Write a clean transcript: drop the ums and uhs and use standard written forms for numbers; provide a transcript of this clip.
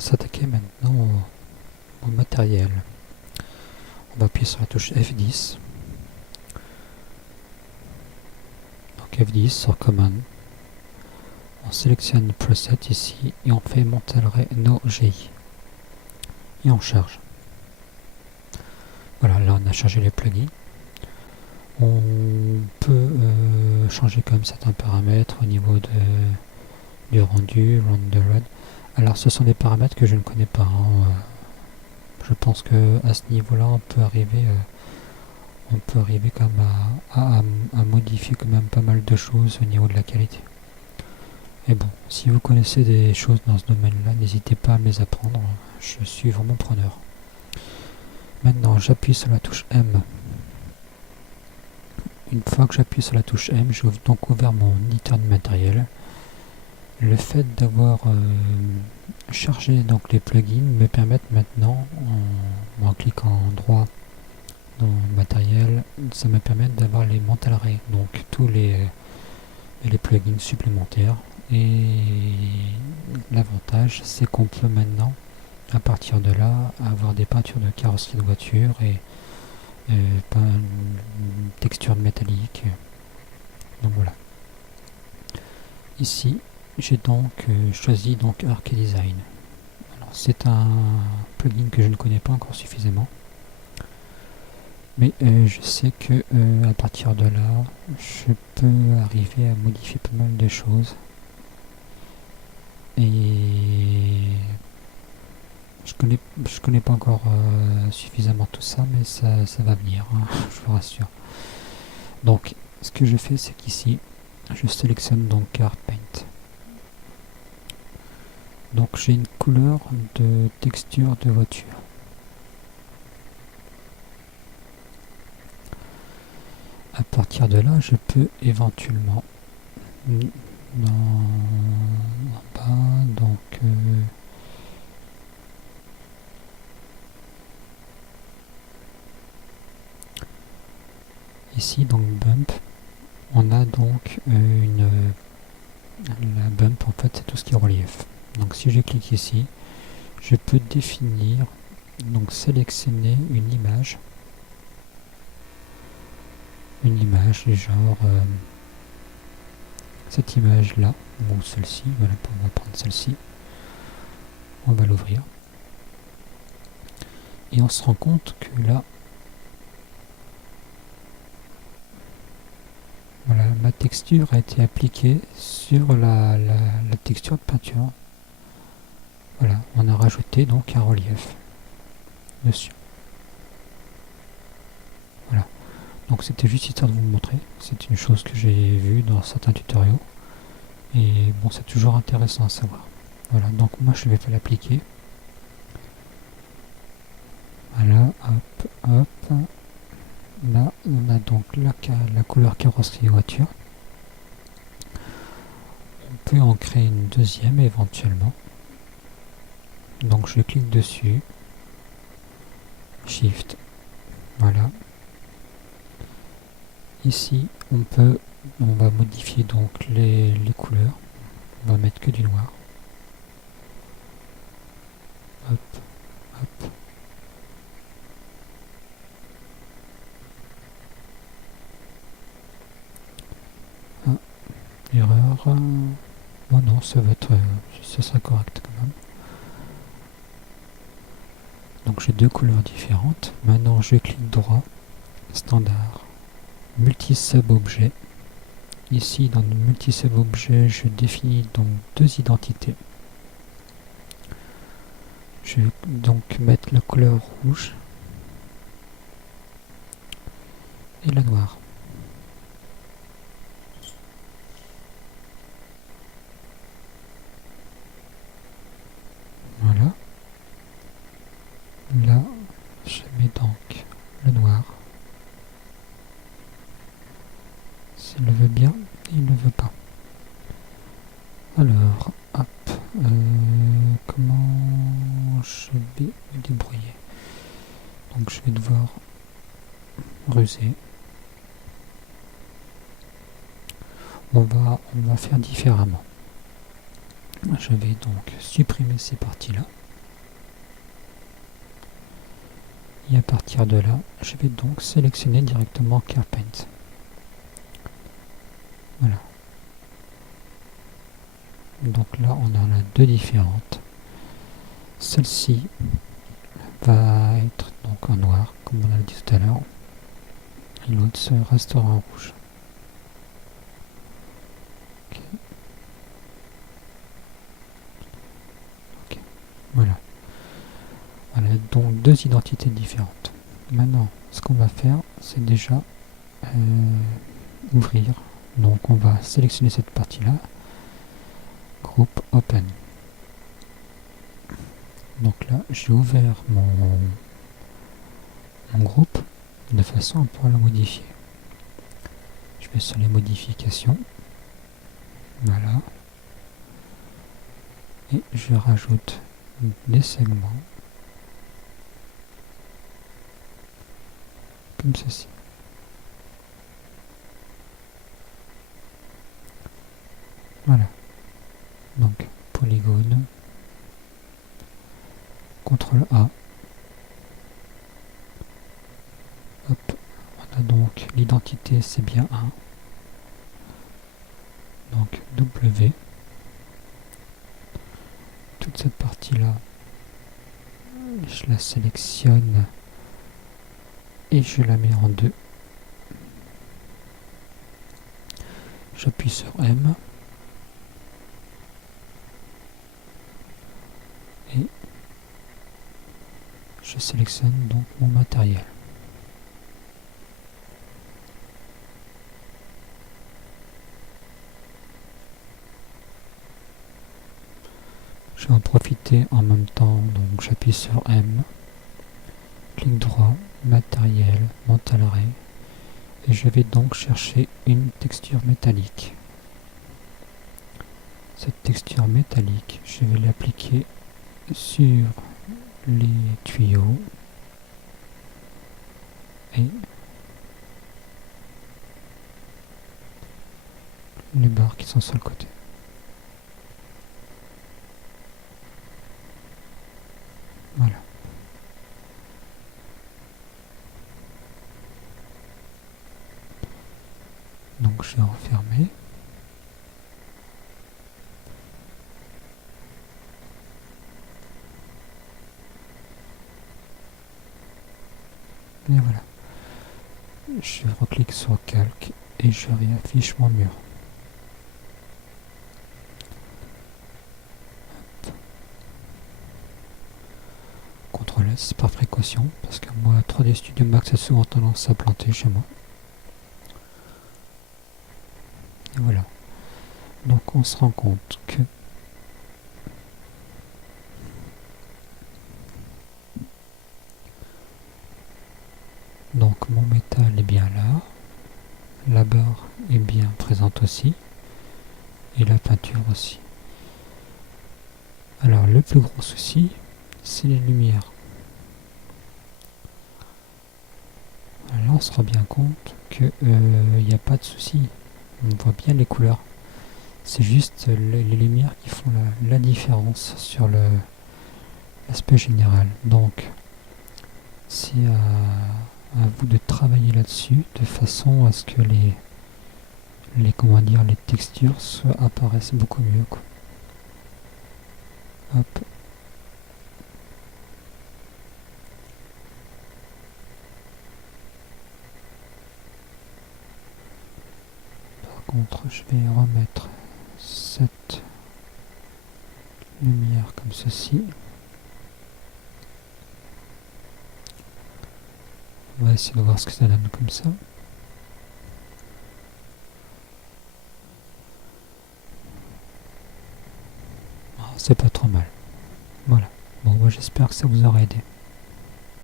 s'attaquer maintenant au matériel. On va appuyer sur la touche F10. Donc F10 sur Command. On sélectionne Preset ici et on fait Mental No GI. Et on charge. Voilà, là on a chargé les plugins. On peut changer quand même certains paramètres au niveau du rendu, rendered. Alors ce sont des paramètres que je ne connais pas. Je pense que à ce niveau-là, on peut arriver quand même à modifier quand même pas mal de choses au niveau de la qualité. Et bon, si vous connaissez des choses dans ce domaine-là, n'hésitez pas à me les apprendre. Je suis vraiment preneur. Maintenant, j'appuie sur la touche M. Une fois que j'appuie sur la touche M, j'ai donc ouvert mon éditeur de matériel. Le fait d'avoir chargé donc les plugins me permettent maintenant, en cliquant droit dans matériel, ça me permet d'avoir les Mental Ray, donc tous les plugins supplémentaires. Et l'avantage, c'est qu'on peut maintenant, à partir de là, avoir des peintures de carrosserie de voiture et une texture métallique. Donc voilà. Ici, j'ai donc choisi donc Arc Design. C'est un plugin que je ne connais pas encore suffisamment, mais je sais que à partir de là, je peux arriver à modifier pas mal de choses. Et je connais pas encore suffisamment tout ça, mais ça va venir, hein, je vous rassure. Donc, ce que je fais, c'est qu'ici, je sélectionne donc Art Paint. Donc, j'ai une couleur de texture de voiture. À partir de là, je peux éventuellement en bas, donc ici, donc bump, on a donc la bump, en fait, c'est tout ce qui est relief. Donc si je clique ici, je peux définir, donc sélectionner une image du genre cette image là, ou celle-ci, voilà, on va prendre celle-ci, on va l'ouvrir, et on se rend compte que là, voilà, ma texture a été appliquée sur la texture de peinture. Voilà, on a rajouté donc un relief dessus. Voilà, donc c'était juste histoire de vous montrer. C'est une chose que j'ai vue dans certains tutoriels. Et bon, c'est toujours intéressant à savoir. Voilà, donc moi je vais pas l'appliquer. Voilà, hop, hop. Là, on a donc la couleur carrosserie voiture. On peut en créer une deuxième éventuellement. Donc je clique dessus. Shift. Voilà. Ici, on va modifier donc les couleurs. On va mettre que du noir. Hop, hop. Ah, erreur. Oh non, ça sera correct quand même. Donc j'ai deux couleurs différentes. Maintenant je clique droit, standard, multi-sub objet. Ici dans le multi-sub objet, je définis donc deux identités. Je vais donc mettre la couleur rouge et la noire. Voilà. Là, je mets donc le noir. S'il le veut bien, il ne le veut pas. Alors, hop, comment je vais me débrouiller? Donc je vais devoir ruser. On va faire différemment. Je vais donc supprimer ces parties-là. Et à partir de là, je vais donc sélectionner directement ClearPaint. Voilà. Donc là, on en a deux différentes. Celle-ci va être donc en noir, comme on a dit tout à l'heure. Et l'autre restera en rouge. Ok. Ok. Voilà. Voilà, donc deux identités différentes. Maintenant, ce qu'on va faire, c'est déjà ouvrir. Donc on va sélectionner cette partie-là. Groupe Open. Donc là, j'ai ouvert mon groupe de façon à pouvoir le modifier. Je vais sur les modifications. Voilà. Et je rajoute des segments. Comme ceci. Voilà. Donc, polygone. CTRL A. Hop. On a donc l'identité, c'est bien 1. Donc, W. Toute cette partie-là, je la sélectionne et je la mets en 2. J'appuie sur M. Et je sélectionne donc mon matériel. Je vais en profiter en même temps, donc j'appuie sur M, clic droit, matériel, mental ray, et je vais donc chercher une texture métallique. Cette texture métallique, je vais l'appliquer sur les tuyaux et les barres qui sont sur le côté. Voilà. Donc je vais refermer. Et voilà. Je reclique sur calque et je réaffiche mon mur. CTRL S par précaution, parce que moi 3D Studio Max a souvent tendance à planter chez moi. Et voilà. Donc on se rend compte que donc mon métal est bien là, la barre est bien présente aussi, et la peinture aussi. Alors le plus gros souci, c'est les lumières. Là on se rend bien compte que n'y a pas de souci, on voit bien les couleurs. C'est juste les lumières qui font la différence sur l'aspect général. Donc c'est à vous de travailler là-dessus de façon à ce que les textures apparaissent beaucoup mieux, quoi. Hop. Par contre, je vais remettre cette lumière comme ceci. On va essayer de voir ce que ça donne comme ça. C'est pas trop mal. Voilà. Bon, moi j'espère que ça vous aura aidé.